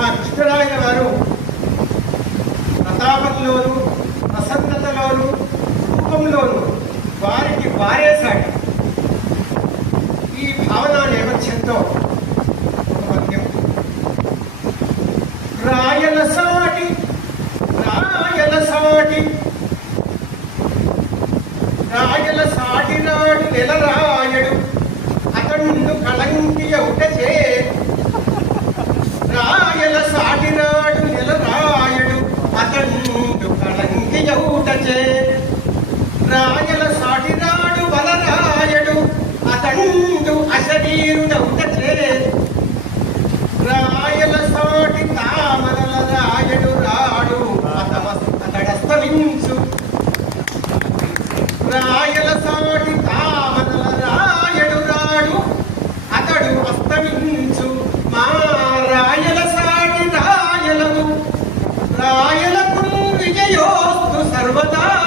ఆ కృష్ణరాయ వారు ప్రతాపంలోను ప్రసన్నతలోను రూపంలోను వారికి వారే ఈ భావన నేపథ్యంతో రాయలసా రాయలే రాయల సాటినాడు బలరాయడు అతండు అశరీరుడౌటచే రాయల సాటి తామరల రాయడు రాడు అతడస్తమించు. రాయల సాటి తామరల రాయడు రాడు అతడు అస్తమించు. మా రాయల సాటి 怎么走